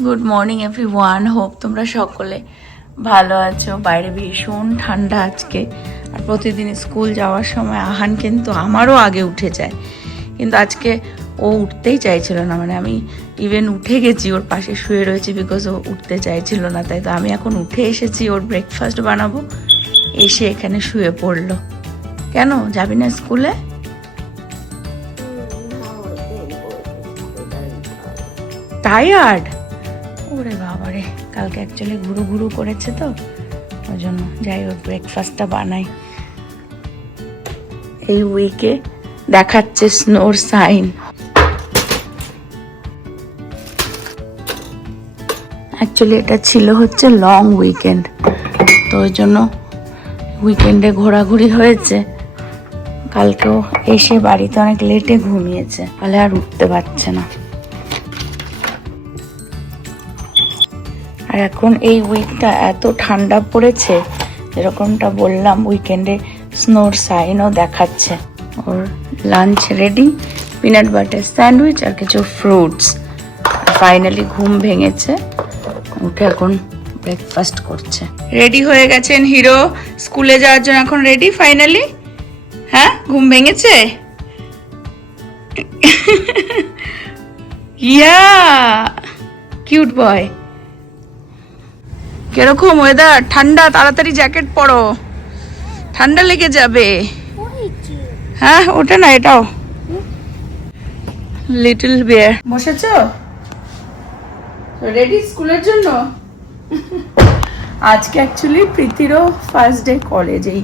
Good morning everyone, hope তোমরা সকলে ভালো আছো। বাইরে ভীষণ ঠান্ডা আজকে, আর প্রতিদিন স্কুল যাওয়ার সময় আহান কিন্তু আমারও আগে উঠে যায়, কিন্তু আজকে ও উঠতেই চাইছিল না। মানে আমি ইভেন উঠে গেছি, ওর পাশে শুয়ে রয়েছি, বিকজ ও উঠতে চাইছিল না। তাই তো আমি এখন উঠে এসেছি, ওর ব্রেকফাস্ট বানাবো। এসে এখানে শুয়ে পড়লো। কেন যাবি না স্কুলে? টায়ার্ড? ওরে বাবারে, কালকে অ্যাকচুয়ালি ঘুরু ঘুরু করেছে তো, ওই জন্য। যাই হোক, ব্রেকফাস্টটা বানাই। এই উইকে দেখাচ্ছে স্নোর সাইন। অ্যাকচুয়ালি এটা ছিল হচ্ছে লং উইকেন্ড, তো ওই জন্য উইকেন্ডে ঘোরাঘুরি হয়েছে। কালকেও এসে বাড়িতে অনেক লেটে ঘুমিয়েছে, ফলে আর উঠতে পারছে না। আর এখন এই উইকটা এত ঠান্ডা পড়েছে, যেরকমটা বললাম, উইকেন্ডে স্নোর সাইনও দেখাচ্ছে। ওর lunch ready, peanut butter sandwich আর কিছু ফ্রুটস। ফাইনালি ঘুম ভেঙেছে, উঠে এখন ব্রেকফাস্ট করছে। রেডি হয়ে গেছেন হিরো স্কুলে যাওয়ার জন্য, এখন রেডি ফাইনালি। হ্যাঁ, ঘুম ভেঙেছে? ইয়া কিউট বয়। কিরকম ওয়েদার? ঠান্ডা, তাড়াতাড়ি জ্যাকেট পরো, ঠান্ডা লেগে যাবে। হ্যাঁ, ওটা না, এটাও। লিটল বিয়ার। বসেছো? রেডি স্কুলের জন্য? আজকে অ্যাকচুয়ালি প্রীতিরও ফার্স্ট ডে কলেজ, এই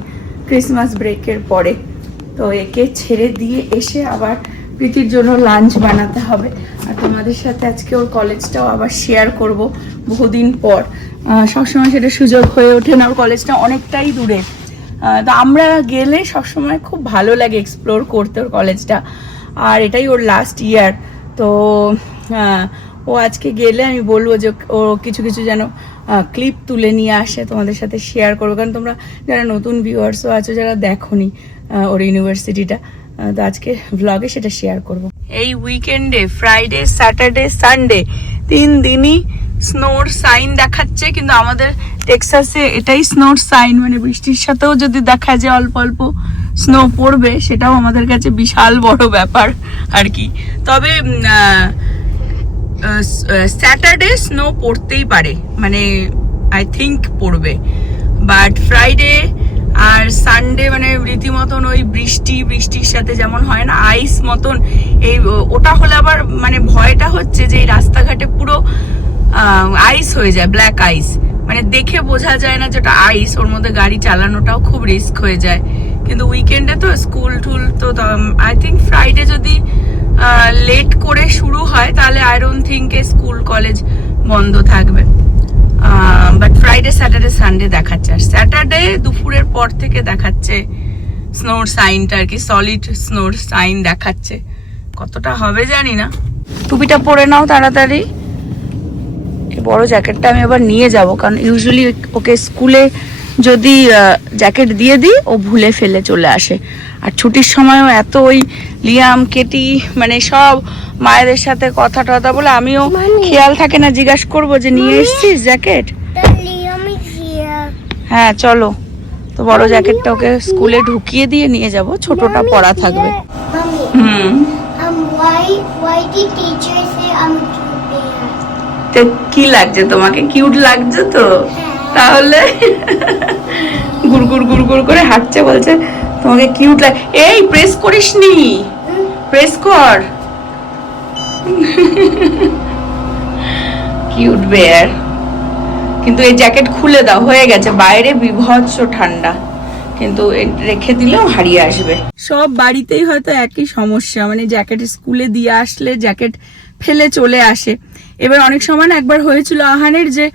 ক্রিসমাস ব্রেকের পরে। তো একে ছেড়ে দিয়ে এসে আবার প্রীতির জন্য লাঞ্চ বানাতে হবে। আর তোমাদের সাথে আজকে ওর কলেজটাও আবার শেয়ার করব বহুদিন পর। সবসময় সেটা সুযোগ হয়ে ওঠে না, ওর কলেজটা অনেকটাই দূরে। তো আমরা গেলে সবসময় খুব ভালো লাগে এক্সপ্লোর করতে ওর কলেজটা, আর এটাই ওর লাস্ট ইয়ার। তো ও আজকে গেলে আমি বলবো যে ও কিছু কিছু যেন ক্লিপ তুলে নিয়ে আসে, তোমাদের সাথে শেয়ার করবো। কারণ তোমরা যারা নতুন ভিউয়ার্সও আছো, যারা দেখোনি ওর ইউনিভার্সিটিটা, তো আজকে ভ্লগে সেটা শেয়ার করব। এই উইকেন্ডে ফ্রাইডে, স্যাটারডে, সানডে 3 দিনই স্নোর সাইন দেখাচ্ছে। কিন্তু আমাদের টেক্সাসে এটাই স্নোর সাইন, মানে বৃষ্টির সাথেও যদি দেখা যায় অল্প অল্প স্নো পড়বে, সেটাও আমাদের কাছে বিশাল বড় ব্যাপার আর কি। তবে স্যাটারডে স্নো পড়তেই পারে, মানে আই থিঙ্ক পড়বে। বাট ফ্রাইডে আর সানডে মানে রীতিমতন ওই বৃষ্টির সাথে যেমন হয় না আইস মতন, এই ওটা হলে আবার মানে ভয়টা হচ্ছে যে এই রাস্তাঘাটে পুরো আইস হয়ে যায়, ব্ল্যাক আইস, মানে দেখে বোঝা যায় না যেটা আইস। ওর মধ্যে গাড়ি চালানোটাও খুব রিস্ক হয়ে যায়। কিন্তু উইকেন্ডে তো স্কুল টুল তো আই থিঙ্ক ফ্রাইডে যদি লেট করে শুরু হয়, তাহলে I don't think school college বন্ধ থাকবে। বাট ফ্রাইডে, স্যাটারডে, সানডে দেখাচ্ছে। আর স্যাটারডে দুপুরের পর থেকে দেখাচ্ছে স্নোর সাইনটা আর কি, সলিড স্নোর সাইন দেখাচ্ছে। কতটা হবে জানি না। টুপিটা পরে নাও তাড়াতাড়ি। এই বড় জ্যাকেটটা আমি আবার নিয়ে যাব, কারণ ইউজুয়ালি ওকে স্কুলে যদি জ্যাকেট দিয়ে দিই, ও ভুলে ফেলে চলে আসে। আর ছুটির সময়ও এত ওই লিয়াম, কেটি, মানে সব মায়েদের সাথে কথা টথা বলে, আমিও খেয়াল থাকে না, জিজ্ঞাসা করবো যে নিয়ে এসছিস জ্যাকেট? হ্যাঁ চলো, তো বড় জ্যাকেটটা ওকে স্কুলে ঢুকিয়ে দিয়ে নিয়ে যাব, ছোটটা পরা থাকবে। তো কি লাগছে তোমাকে? কিউট লাগছে তো? তাহলে গুড়গুড় গুড়গুড় করে হাঁটছে, বলছে তোমাকে কিউট লাগে। এই প্রেস করিস নি, প্রেস কর। Cute bear. কিন্তু এই জ্যাকেট খুলে দাও, হয়ে গেছে, বাইরে বিভৎস ঠান্ডা, কিন্তু রেখে দিলেও হারিয়ে আসবে। সব বাড়িতেই হয়তো একই সমস্যা, মানে জ্যাকেট স্কুলে দিয়ে আসলে জ্যাকেট ফেলে চলে আসে। এবার অনেক সময় না একবার হয়েছিল আহানের যে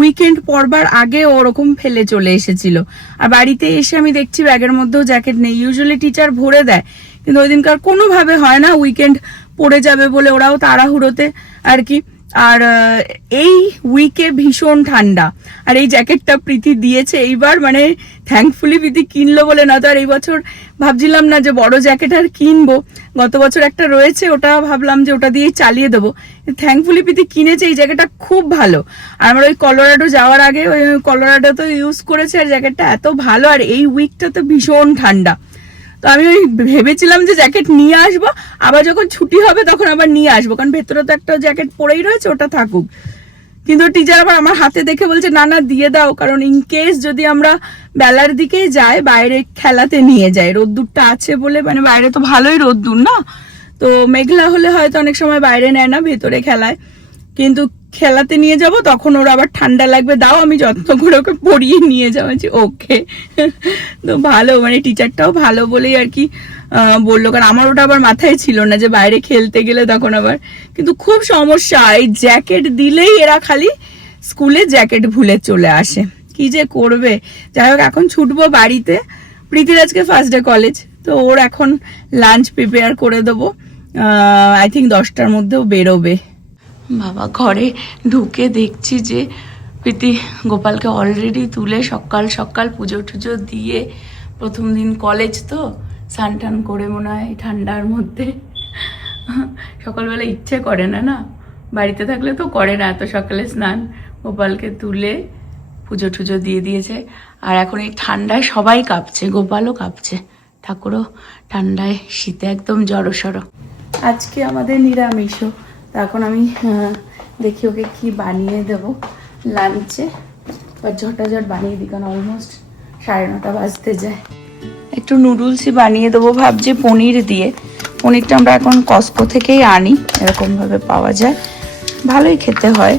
উইকেন্ড পড়বার আগে ওরকম ফেলে চলে এসেছিল, আর বাড়িতে এসে আমি দেখছি ব্যাগের মধ্যেও জ্যাকেট নেই। ইউজুয়ালি টিচার ভরে দেয়, কিন্তু ওই দিনকার কোনোভাবে হয় না, উইকেন্ড পড়ে যাবে বলে ওরাও তাড়াহুড়োতে আর কি আর এই উইকে ভীষণ ঠান্ডা। আর এই জ্যাকেটটা প্রীতি দিয়েছে এইবার, মানে থ্যাঙ্কফুলি প্রীতি কিনলো বলে, না তো আর এই বছর ভাবছিলাম না যে বড় জ্যাকেট আর কিনবো। গত বছর একটা রয়েছে, ওটা ভাবলাম যে ওটা দিয়েই চালিয়ে দেবো। থ্যাঙ্কফুলি প্রীতি কিনেছে। এই জ্যাকেটটা খুব ভালো। আর আমার ওই কলোরাডো যাওয়ার আগে ওই কলোরাডো তো ইউজ করেছে, আর জ্যাকেটটা এত ভালো। আর এই উইকটা তো ভীষণ ঠান্ডা, তো আমি ওই ভেবেছিলাম যে জ্যাকেট নিয়ে আসবো, আবার যখন ছুটি হবে তখন আবার নিয়ে আসবো, কারণ ভেতরে তো একটা জ্যাকেট পরেই রয়েছে, ওটা থাকুক। কিন্তু টিচার আবার আমার হাতে দেখে বলছে না না দিয়ে দাও, কারণ ইন কেস যদি আমরা বেলার দিকে যাই, বাইরে খেলাতে নিয়ে যাই, রোদ্দুরটা আছে বলে, মানে বাইরে তো ভালোই রোদ্দুর না, তো মেঘলা হলে হয়তো অনেক সময় বাইরে নেয় না, ভেতরে খেলায়, কিন্তু খেলাতে নিয়ে যাব তখন ওর আবার ঠান্ডা লাগবে, দাও আমি যত্ন করে ওকে পরিয়ে নিয়ে যাবো। ওকে, তো ভালো, মানে টিচারটাও ভালো বলেই আর কি বললো, কারণ আমার ওটা আবার মাথায় ছিল না যে বাইরে খেলতে গেলে তখন আবার, কিন্তু খুব সমস্যা, এই জ্যাকেট দিলেই এরা খালি স্কুলে জ্যাকেট ভুলে চলে আসে, কি যে করবে। যাই হোক, এখন ছুটবো বাড়িতে। প্রীতির আজকে ফার্স্ট ডে কলেজ, তো ওর এখন লাঞ্চ প্রিপেয়ার করে দেবো, আই থিঙ্ক 10টার মধ্যেও বেরোবে। বাবা, ঘরে ঢুকে দেখছি যে প্রীতি গোপালকে অলরেডি তুলে সকাল সকাল পুজো টুজো দিয়ে, প্রথম দিন কলেজ তো স্নান টান করে মনে হয় ঠান্ডার মধ্যে, সকালবেলা ইচ্ছে করে না, না বাড়িতে থাকলে তো করে না এত সকালে স্নান, গোপালকে তুলে পুজো টুজো দিয়ে দিয়েছে। আর এখন এই ঠান্ডায় সবাই কাঁপছে, গোপালও কাঁপছে, ঠাকুরও ঠান্ডায় শীতে একদম জড়সড়। আজকে আমাদের নিরামিষও, এখন আমি দেখি ওকে কি বানিয়ে দেব লাঞ্চে, বা ঝটাঝট বানিয়ে দিই, কারণ অলমোস্ট 9:30 বাজতে যায়। একটু নুডলসই বানিয়ে দেবো ভাবছি পনির দিয়ে। পনিরটা আমরা এখন কস্কো থেকেই আনি, এরকমভাবে পাওয়া যায়, ভালোই খেতে হয়।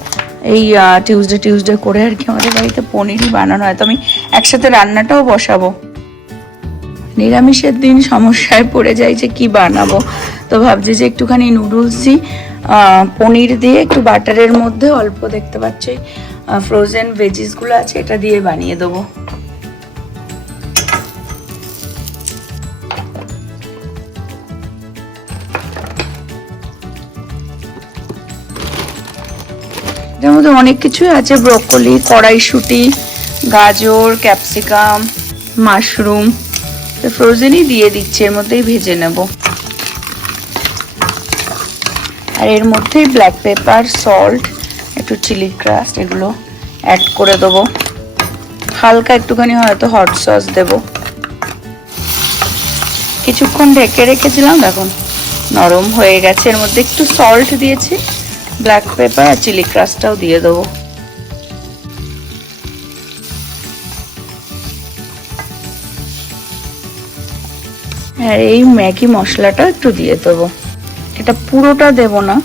এই টিউসডে করে আর কি আমাদের বাড়িতে পনিরই বানানো হয়, তো আমি একসাথে রান্নাটাও বসাবো। নিরামিষের দিন সমস্যায় পড়ে যাই যে কি বানাবো, তো ভাবছি যে একটুখানি নুডলসই পনির দিয়ে একটু বাটারের মধ্যে অল্প, দেখতে পাচ্ছি ফ্রোজেন ভেজিসগুলো আছে, এটা দিয়ে বানিয়ে দেবো। এর মধ্যে অনেক কিছুই আছে, ব্রোকলি, কড়াইশুঁটি, গাজর, ক্যাপসিকাম, মাশরুম, ফ্রোজেনই দিয়ে দিচ্ছি, এর মধ্যেই ভেজে নেব। আর এর মধ্যেই ব্ল্যাক পেপার, সল্ট, একটু চিলি ক্রাস্ট এগুলো অ্যাড করে দেবো, হালকা একটুখানি হয়তো হট সস দেব। কিছুক্ষণ ঢেকে রেখেছিলাম, দেখুন নরম হয়ে গেছে। এর মধ্যে একটু সল্ট দিয়েছি, ব্ল্যাক পেপার আর চিলি ক্রাস্টটাও দিয়ে দেবো। আর এই ম্যাগি মশলাটা একটু দিয়ে দেবো, এটা পুরোটা দেব না,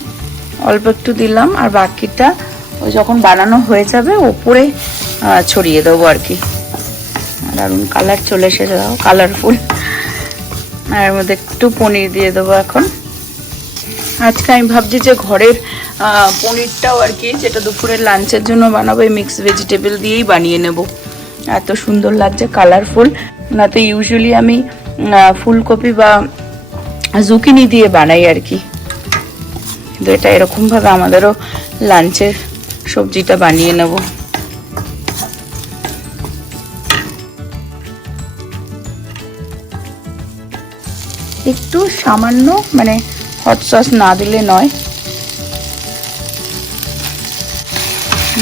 অল্প একটু দিলাম, আর বাকিটা ওই যখন বানানো হয়ে যাবে ওপরে ছড়িয়ে দেবো আর কি। দারুণ কালার চলে এসেছে, দাও কালারফুল। আর এর মধ্যে একটু পনির দিয়ে দেবো এখন। আজকে আমি ভাবছি যে ঘরের পনিরটাও আর কি, যেটা দুপুরের লাঞ্চের জন্য বানাবো, এই মিক্স ভেজিটেবল দিয়েই বানিয়ে নেব, এত সুন্দর লাগছে, কালারফুল। না তো ইউজুয়ালি আমি ফুলকপি বা জুকিনি দিয়ে বানাই আর কি, কিন্তু এটা এরকমভাবে আমাদেরও লাঞ্চের সবজিটা বানিয়ে নেব। একটু সামান্য, মানে হট সস না দিলে নয়,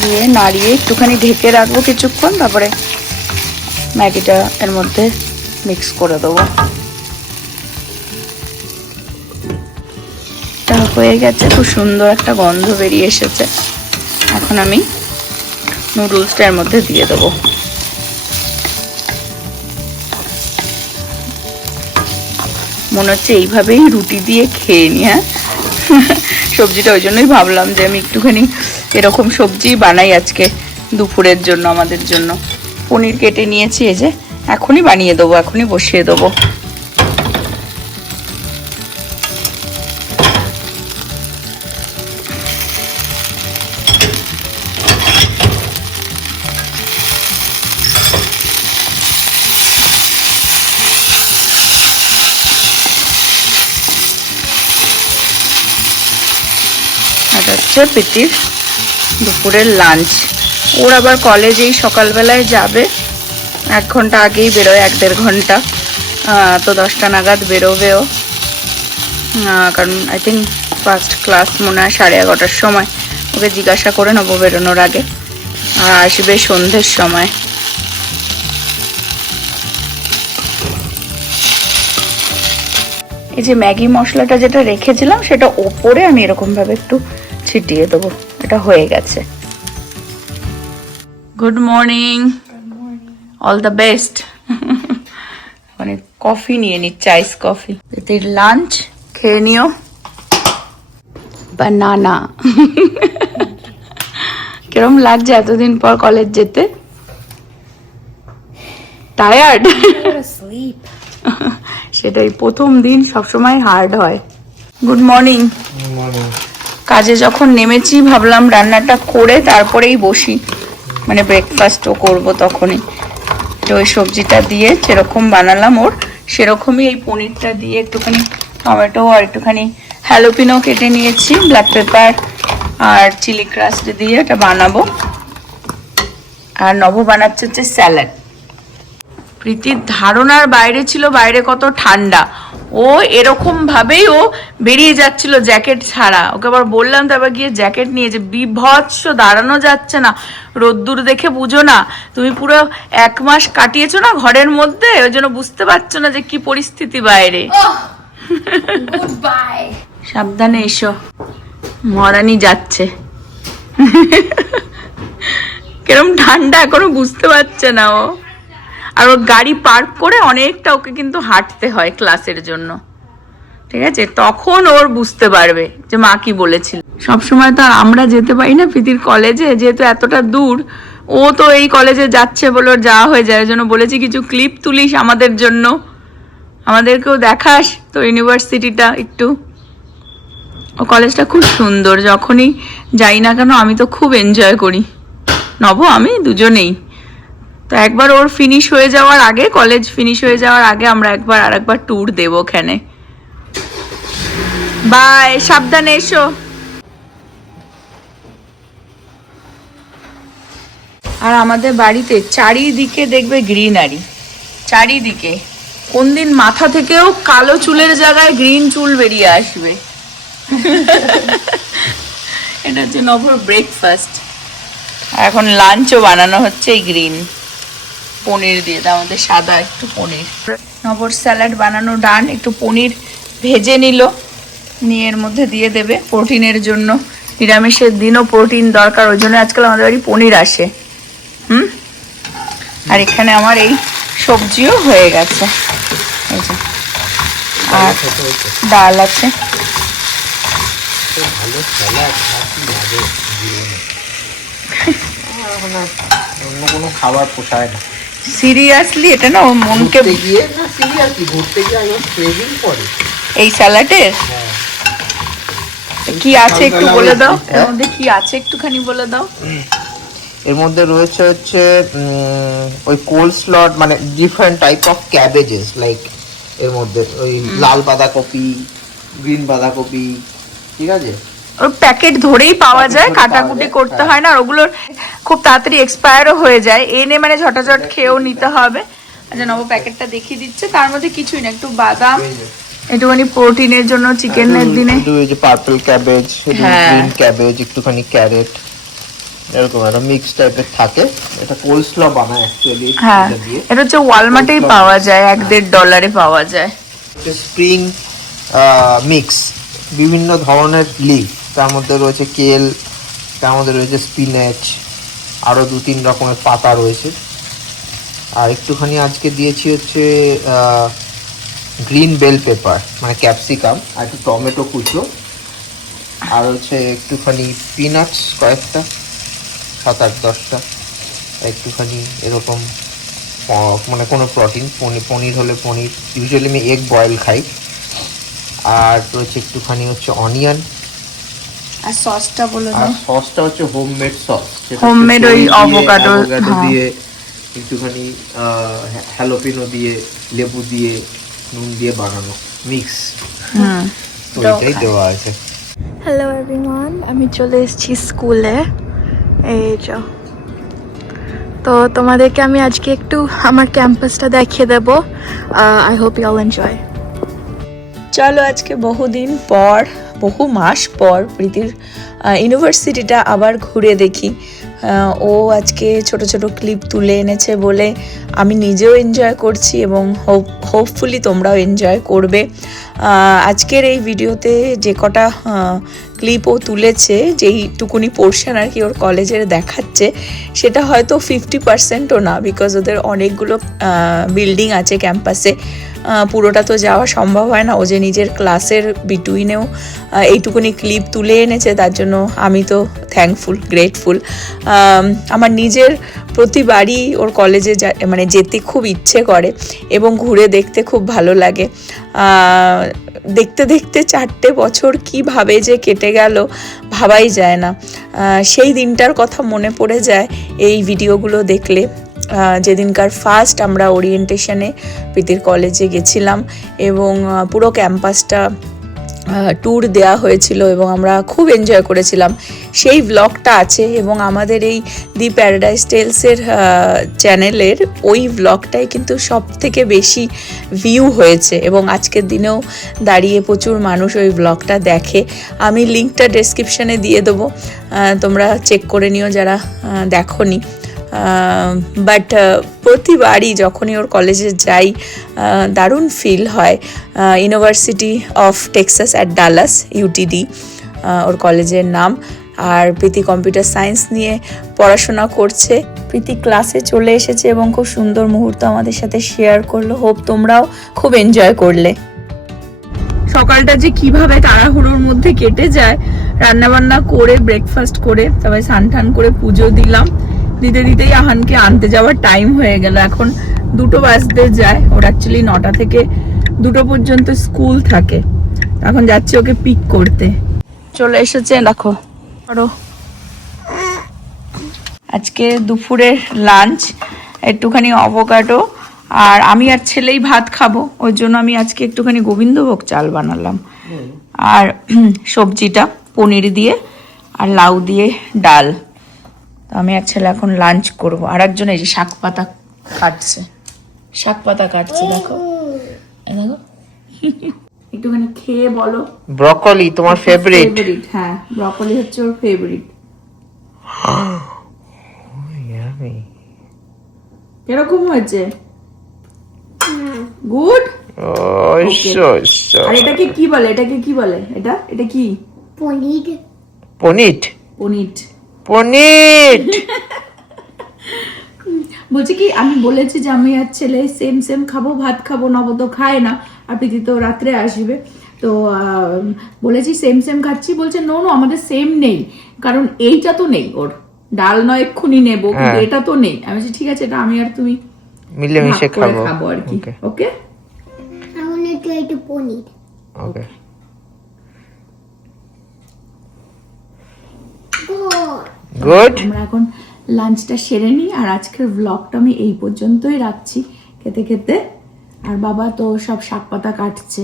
দিয়ে নাড়িয়ে একটুখানি ঢেকে রাখবো কিছুক্ষণ, তারপরে ম্যাগিটা এর মধ্যে মিক্স করে দেবো। এটা হয়ে গেছে, খুব সুন্দর একটা গন্ধ বেরিয়ে এসেছে। এখন আমি নুডলসটা এর মধ্যে দিয়ে দেবো। মনে হচ্ছে এইভাবেই রুটি দিয়ে খেয়ে নি। হ্যাঁ, সবজিটা ওই জন্যই ভাবলাম যে আমি একটুখানি এরকম সবজি বানাই আজকে দুপুরের জন্য, আমাদের জন্য। পনির কেটে নিয়েছি, এই যে এখনই বানিয়ে দেবো, এখনই বসিয়ে দেবো। এটা হচ্ছে প্রীতির দুপুরের লাঞ্চ। ওর আবার কলেজেই সকালবেলায় যাবে, 1 ঘন্টা আগেই বেরোয়, 1-1.5 ঘন্টা। তো 10টা নাগাদ বেরোবেও, কারণ আই থিঙ্ক ফার্স্ট ক্লাস মনে হয় 11:30টার সময়। ওকে জিজ্ঞাসা করে নেবো বেরোনোর আগে। আর আসবে সন্ধ্যের সময়। এই যে ম্যাগি মশলাটা যেটা রেখেছিলাম সেটা ওপরে আমি এরকম ভাবে একটু ছিটিয়ে দেবো। এটা হয়ে গেছে। Good morning, all the best. মানে কফি নিয়ে নিচ্ছে, আইস কফি। প্রীতির লাঞ্চ খেয়ে নিও। বানানা। কিরম লাগছে এতদিন পর কলেজ যেতে? টায়ার্ড? সেটাই, প্রথম দিন সবসময় হার্ড হয়। Good morning. কাজে যখন নেমেছি ভাবলাম রান্নাটা করে তারপরেই বসি, মানে ব্রেকফাস্টও করব তখনই। তো ওই সবজিটা দিয়ে যেরকম বানালাম ওর সেরকমই এই পনিরটা দিয়ে একটুখানি টমেটো আর একটুখানি হ্যালোপিনো কেটে নিয়েছি, ব্ল্যাক পেপার আর চিলি ক্রাস্ট দিয়ে এটা বানাবো। আর নব বানাচ্ছে হচ্ছে স্যালাড। প্রীতির ধারণার বাইরে ছিল বাইরে কত ঠান্ডা। ও এরকম ভাবেই ও বেরিয়ে যাচ্ছিল জ্যাকেট ছাড়া। ওকে আবার বললাম, তারপর গিয়ে জ্যাকেট নিয়ে, যে বিভৎস, দাঁড়ানো যাচ্ছে না, রোদ্দুর দেখে বুঝো না, তুমি পুরো 1 মাস কাটিয়েছো না ঘরের মধ্যে, ওই জন্য বুঝতে পারছো না যে কি পরিস্থিতি বাইরে। সাবধানে এসো, মহারানী যাচ্ছে। কিরম ঠান্ডা এখনো বুঝতে পারছে না ও। আর ওর গাড়ি পার্ক করে অনেকটা ওকে কিন্তু হাঁটতে হয় ক্লাসের জন্য, ঠিক আছে? তখন ওর বুঝতে পারবে যে মা কি বলেছিল। সবসময় তো আর আমরা যেতে পারি না প্রীতির কলেজে, যেহেতু এতটা দূর। ও তো এই কলেজে যাচ্ছে বলে ওর যাওয়া হয়ে যায়। ওই জন্য বলেছি কিছু ক্লিপ তুলিস আমাদের জন্য, আমাদেরকেও দেখাস তো ইউনিভার্সিটিটা একটু। ও কলেজটা খুব সুন্দর, যখনই যাই না কেন আমি তো খুব এনজয় করি, নব আমি দুজনেই। তো একবার ওর ফিনিশ হয়ে যাওয়ার আগে, কলেজ ফিনিশ হয়ে যাওয়ার আগে আমরা আরেকবার ট্যুর দেবো ওখানে। বাই, সাবধানে এসো। আর আমাদের বাড়িতে চারিদিকে দেখবে গ্রিনারি, চারিদিকে। কোন দিন মাথা থেকেও কালো চুলের জায়গায় গ্রিন চুল বেরিয়ে আসবে। এটা হচ্ছে নভর ব্রেকফাস্ট। এখন লাঞ্চও বানানো হচ্ছে এই গ্রিন পনির দিয়ে, তার মধ্যে সাদা একটু পনির। নবর স্যালাড বানানো ডান। একটু পনির ভেজে নিল, নিয়ে এর মধ্যে দিয়ে দেবে প্রোটিনের জন্য। নিরামিষের দিনও প্রোটিন দরকার, ওই জন্য আজকাল আমাদের বাড়ি পনির আসে। আর এখানে আমার এই সবজিও হয়ে গেছে, এই যে, আর ডাল আছে। অন্য কোনো খাবার পোষায় না সিরিয়াসলি। এটা না ওর মনকে গিয়ে না, সিরিয়াসলি ঘুরতে গিয়ে আমি ক্রেভিং করে এই স্যালাডের। কি আছে একটু বলে দাও, এর মধ্যে কি আছে একটুখানি বলে দাও। এর মধ্যে রয়েছে হচ্ছে ওই কোল্ড স্লট, মানে ডিফারেন্ট টাইপ অফ ক্যাবেজেস, লাইক এর মধ্যে ওই লাল বাঁধাকপি, গ্রিন বাঁধাকপি, ঠিক আছে? ওর প্যাকেট ধরেই পাওয়া যায়, কাটাকুটি করতে হয় না। আর ওগুলোর খুব তাড়াতাড়ি এক্সপায়ারও হয়ে যায়, এনে মানে ঝটাঝট খেয়েও নিতে হবে। আচ্ছা, নব প্যাকেটটা দেখিয়ে দিচ্ছে। তার মধ্যে কিছুই না, একটু বাদাম, একটুখানি প্রোটিনের জন্য চিকেনের দিনে, এই যে পার্পল ক্যাবেজ, গ্রিন ক্যাবেজ, একটুখানি ক্যারেট, এরকম একটা মিক্স টাইপের থাকে। এটা কোলস্ল বানায় অ্যাকচুয়ালি। হ্যাঁ, এটা হচ্ছে ওয়ালমার্টেই পাওয়া যায়, $1-1.5 পাওয়া যায়। স্প্রিং মিক্স, বিভিন্ন ধরনের লিভ, তার মধ্যে রয়েছে কেল, তার মধ্যে রয়েছে স্পিনাচ, আরও 2-3 রকমের পাতা রয়েছে। আর একটুখানি আজকে দিয়েছি হচ্ছে গ্রিন বেল পেপার, মানে ক্যাপসিকাম, আর একটু টমেটো কুচো, আর হচ্ছে একটুখানি পিনাটস কয়েকটা, 7-8-10টা, একটুখানি এরকম, মানে কোনো প্রোটিন, পনির হলে পনির, ইউজুয়ালি আমি এগ বয়েল খাই। আর রয়েছে একটুখানি হচ্ছে অনিয়ন। আর সসটা বলে দাও। আর সসটা হচ্ছে হোমমেড সস, হোমমেড ওই অ্যাভোকাডো দিয়ে, একটুখানি হ্যালোপিনো দিয়ে, লেবু দিয়ে, নুন দিয়ে বানানো মিক্স। তো এটাই দেওয়া আছে। হ্যালো এভরিওয়ান, আমি চলে এসেছি স্কুলে। এই যো, তো তোমাদেরকে আমি আজকে একটু আমার ক্যাম্পাসটা দেখিয়ে দেব। I hope you all enjoy. চলো আজকে বহুদিন পর, বহু মাস পর প্রীতির ইউনিভার্সিটিটা আবার ঘুরে দেখি। ও আজকে ছোট ছোট ক্লিপ তুলে এনেছে বলে আমি নিজেও এনজয় করছি এবং হোপফুলি তোমরাও এনজয় করবে। আজকের এই ভিডিওতে যে কটা ক্লিপ ও তুলেছে, যেইটুকুনি পোর্শন আর কি ওর কলেজের দেখাচ্ছে, সেটা হয়তো 50%ও না, বিকজ ওদের অনেকগুলো বিল্ডিং আছে ক্যাম্পাসে, পুরোটা তো যাওয়া সম্ভব হয় না। ও যে নিজের ক্লাসের বিটুইনেও এইটুকুনি ক্লিপ তুলে এনেছে, তার জন্য আমি তো থ্যাঙ্কফুল, গ্রেটফুল। আমার নিজের প্রতিবারই ওর কলেজে মানে যেতে খুব ইচ্ছে করে এবং ঘুরে দেখতে খুব ভালো লাগে। দেখতে দেখতে 4টে বছর কিভাবে যে কেটে গেল ভাবাই যায় না। সেই দিনটার কথা মনে পড়ে যায় এই ভিডিওগুলো দেখলে, যেদিনকার ফার্স্ট আমরা ওরিয়েন্টেশনে প্রীতির কলেজে গেছিলাম এবং পুরো ক্যাম্পাসটা ট্যুর দেওয়া হয়েছিল এবং আমরা খুব এনজয় করেছিলাম। সেই ব্লগটা আছে এবং আমাদের এই দি প্যারাডাইস টেলসের চ্যানেলের ওই ব্লগটাই কিন্তু সব থেকে বেশি ভিউ হয়েছে এবং আজকের দিনেও দাঁড়িয়ে প্রচুর মানুষ ওই ব্লগটা দেখে। আমি লিঙ্কটা ডেসক্রিপশানে দিয়ে দেবো, তোমরা চেক করে নিও যারা দেখোনি। বাট প্রতিবারই যখনই ওর কলেজে যাই দারুণ ফিল হয়। University of Texas at Dallas, UTD ওর কলেজের নাম। আর প্রীতি কম্পিউটার সায়েন্স নিয়ে পড়াশোনা করছে। প্রীতি ক্লাসে চলে এসেছে এবং খুব সুন্দর মুহূর্ত আমাদের সাথে শেয়ার করলো। হোপ তোমরাও খুব এনজয় করলে। সকালটা যে কিভাবে তাড়াহুড়োর মধ্যে কেটে যায়, রান্নাবান্না করে ব্রেকফাস্ট করে তবে স্নান টান করে পুজো দিলাম, দিতে দিতেই আহানকে আনতে যাওয়ার টাইম হয়ে গেল। এখন 2টো বাজতে যায়। ওর অ্যাকচুয়ালি 9টা থেকে 2টো পর্যন্ত স্কুল থাকে। এখন যাচ্ছি ওকে পিক করতে। চলে এসেছে, দেখো। আরো আজকে দুপুরের লাঞ্চ একটুখানি অ্যাভোকাডো, আর আমি আর ছেলেই ভাত খাবো, ওই জন্য আমি আজকে একটুখানি গোবিন্দভোগ চাল বানালাম। আর সবজিটা পনির দিয়ে আর লাউ দিয়ে ডাল। আমি আর ছেলে এখন লাঞ্চ করবো। আর একজন এই যে শাক পাতা কাটছে, দেখো দেখো। একটুখানি খেয়ে বলো। ব্রকলি তোমার ফেভারিট? হ্যাঁ, ব্রকলি হচ্ছে ওর ফেভারিট। কিরকম হয়েছে? গুড। আর এটাকে কি বলে? এটা কি? পনির। বলছি কি, আমি বলেছি যে আমি আর ছেলে সেম খাবো, ভাত খাবো। নব তো খায় না, আর প্রীতি তো রাত্রে আসবে, তো বলেছি সেম খাচ্ছি। বলছে নো আমাদের সেম নেই, কারণ এইটা তো নেই, ওর ডাল নয় এক্ষুনি নেবো, কিন্তু এটা তো নেই। আমি বলছি ঠিক আছে, এটা আমি আর তুমি মিলেমিশে খাবো আর কি। ওকে, ওকে। গুড। আমরা এখন লাঞ্চটা সেরে নিই, আর আজকের ব্লগটা আমি এই পর্যন্তই রাখছি খেতে খেতে। আর বাবা তো সব শাক পাতা কাটছে।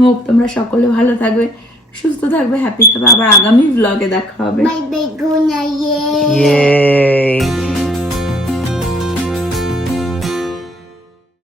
হোপ তোমরা সকলে ভালো থাকবে, সুস্থ থাকবে, হ্যাপি থাকবে। আবার আগামী ব্লগে দেখা হবে। Yay!